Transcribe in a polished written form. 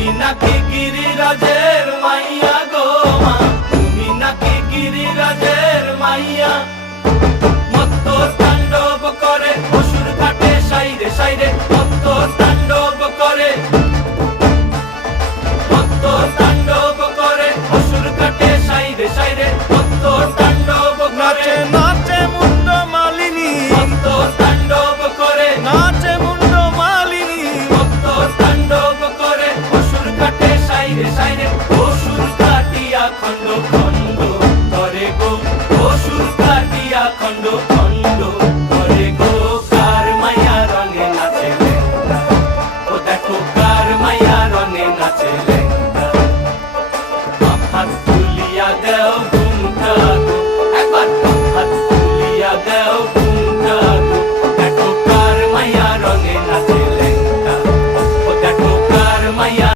তুমি নাকি গিরিরাজের মাইয়া গো মা, তুমি নাকি গিরিরাজের মাইয়া। মত্ত তাণ্ডব করে অসুর ঘাটে সাইরে সাইরে, মত্ত তাণ্ডব